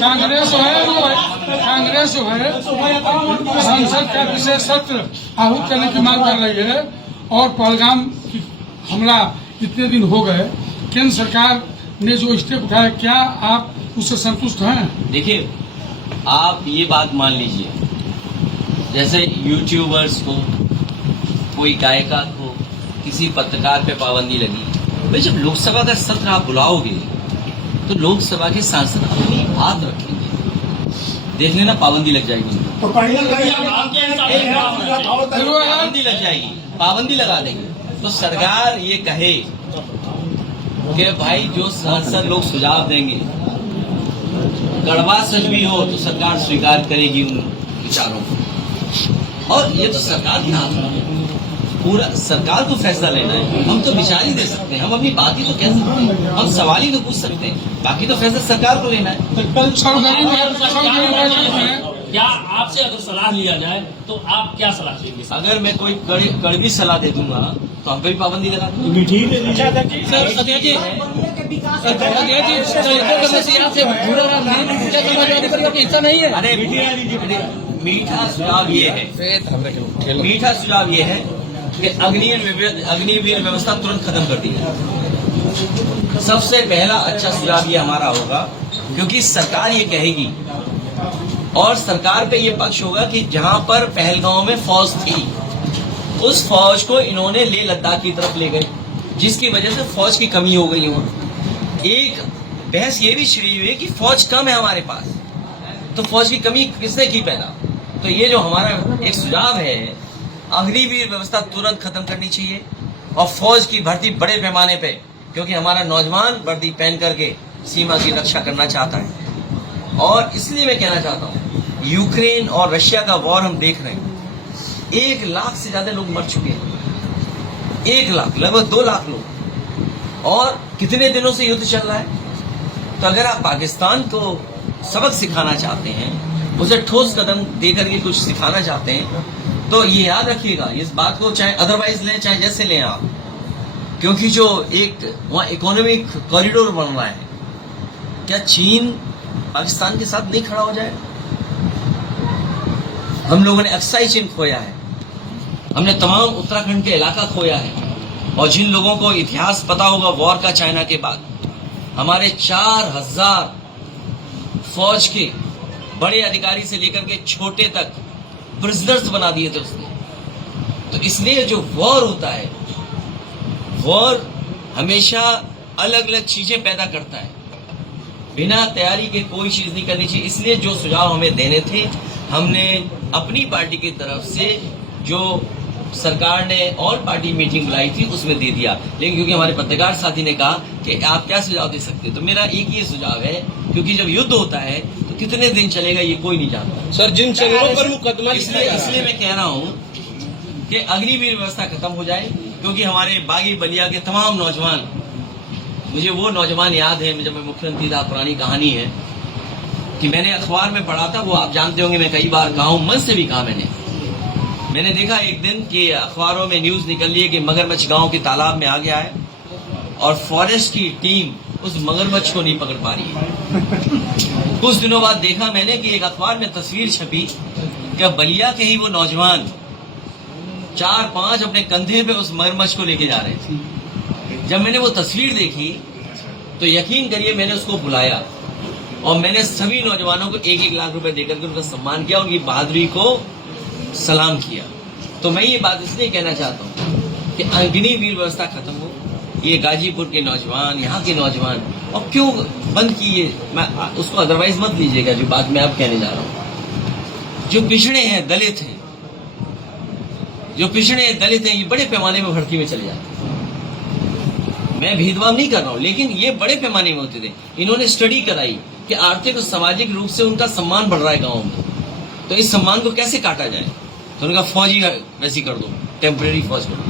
कांग्रेस जो है संसद का विशेष सत्र आहूत करने की मांग कर रही है और पहलगाम की हमला इतने दिन हो गए, केंद्र सरकार ने जो स्टेप उठाया, क्या आप उससे संतुष्ट हैं? देखिए, आप ये बात मान लीजिए, जैसे यूट्यूबर्स को, कोई गायिका को, किसी पत्रकार पे पाबंदी लगी, भाई जब लोकसभा का सत्र आप बुलाओगे तो लोकसभा के सांसद अपनी बात रखेंगे, देख लेना पाबंदी लग जाएगी। तो पाबंदी लग जाएगी, पाबंदी लगा देंगे। तो सरकार ये कहे कि भाई जो सांसद लोग सुझाव देंगे, कड़वा सच भी हो तो सरकार स्वीकार करेगी उन विचारों को। और ये तो सरकार के हाथ में, पूरा सरकार को फैसला लेना है। हम तो विचार ही दे सकते हैं, हम अपनी बात ही तो कह सकते हैं, हम सवाल ही तो पूछ सकते हैं, बाकी तो फैसला सरकार को लेना है। क्या आपसे अगर सलाह लिया जाए तो आप क्या सलाह देंगे? अगर मैं कोई कड़वी सलाह दे दूंगा तो हम पे भी पाबंदी लगा दूंगी। अरे मीठा सुझाव ये है कि अग्निवीर व्यवस्था तुरंत खत्म कर दी है। सबसे पहला अच्छा सुझाव ये हमारा होगा, क्योंकि सरकार ये कहेगी और सरकार पे ये पक्ष होगा कि जहां पर पहलगांव में फौज थी, उस फौज को इन्होंने ले लद्दाख की तरफ ले गई, जिसकी वजह से फौज की कमी हो गई हो। एक बहस ये भी छिड़ी हुई है कि फौज कम है हमारे पास, तो फौज की कमी किसने की पैदा? तो ये जो हमारा एक सुझाव है, अग्निवीर व्यवस्था तुरंत खत्म करनी चाहिए और फौज की भर्ती बड़े पैमाने पे, क्योंकि हमारा नौजवान वर्दी पहन करके सीमा की रक्षा करना चाहता है। और इसलिए मैं कहना चाहता हूँ, यूक्रेन और रशिया का वॉर हम देख रहे हैं, 1 लाख से ज्यादा लोग मर चुके हैं, 1 लाख, लगभग 2 लाख लोग, और कितने दिनों से युद्ध चल रहा है। तो अगर आप पाकिस्तान को सबक सिखाना चाहते हैं, उसे ठोस कदम दे करके कुछ सिखाना चाहते हैं, तो ये याद रखिएगा इस बात को, चाहे अदरवाइज लें चाहे जैसे लें आप, क्योंकि जो एक वहाँ इकोनॉमिक कॉरिडोर बन रहा है, क्या चीन पाकिस्तान के साथ नहीं खड़ा हो जाए? हम लोगों ने अक्साई चीन खोया है, हमने तमाम उत्तराखंड के इलाका खोया है, और जिन लोगों को इतिहास पता होगा वॉर का, चाइना के बाद हमारे 4000 फौज के बड़े अधिकारी से लेकर के छोटे तक प्रिजनर्स बना दिए थे उसने। तो इसलिए जो वॉर होता है, वॉर हमेशा अलग अलग चीजें पैदा करता है, बिना तैयारी के कोई चीज नहीं करनी चाहिए। इसलिए जो सुझाव हमें देने थे, हमने अपनी पार्टी की तरफ से, जो सरकार ने ऑल पार्टी मीटिंग बुलाई थी उसमें दे दिया, लेकिन क्योंकि हमारे पत्रकार साथी ने कहा कि आप क्या सुझाव दे सकते हैं, तो मेरा एक ही सुझाव है, क्योंकि जब युद्ध होता है तो कितने दिन चलेगा ये कोई नहीं जानता। सर, जिन चरणों पर मुकदमा, इसलिए मैं कह रहा हूँ कि अग्निवीर व्यवस्था खत्म हो जाए, क्योंकि हमारे बागी बलिया के तमाम नौजवान, मुझे वो नौजवान याद है जब मैं मुख्यमंत्री था, पुरानी कहानी है कि मैंने अखबार में पढ़ा था, वो आप जानते होंगे, मैं कई बार कहा हूँ, मन से भी कहा मैंने देखा एक दिन कि अखबारों में न्यूज निकल रही है कि मगरमच्छ गांव के तालाब में आ गया है और फॉरेस्ट की टीम उस मगरमच्छ को नहीं पकड़ पा रही है। कुछ दिनों बाद देखा मैंने कि एक अखबार में तस्वीर छपी कि बलिया के ही वो नौजवान 4-5 अपने कंधे पे उस मगरमच्छ को लेके जा रहे थे। जब मैंने वो तस्वीर देखी तो यकीन करिए मैंने उसको बुलाया और मैंने सभी नौजवानों को 1-1 लाख रुपए देकर के उनका सम्मान किया, उनकी बहादुरी को सलाम किया। तो मैं ये बात इसलिए कहना चाहता हूँ कि अग्निवीर व्यवस्था खत्म हो, ये गाजीपुर के नौजवान, यहाँ के नौजवान, और क्यों बंद किए, मैं उसको अदरवाइज मत लीजिएगा, जो बात मैं अब कहने जा रहा हूँ। जो पिछड़े हैं, दलित हैं, जो पिछड़े हैं, दलित हैं, ये बड़े पैमाने में भर्ती में चले जाते हैं। मैं भेदभाव नहीं कर रहा हूँ, लेकिन ये बड़े पैमाने में होते थे। इन्होंने स्टडी कराई कि आर्थिक और सामाजिक रूप से उनका सम्मान बढ़ रहा है गाँव में, तो इस सम्मान को कैसे काटा जाए, तो उनका फौज ही वैसी कर दो, टेम्परेरी फौज कर दो।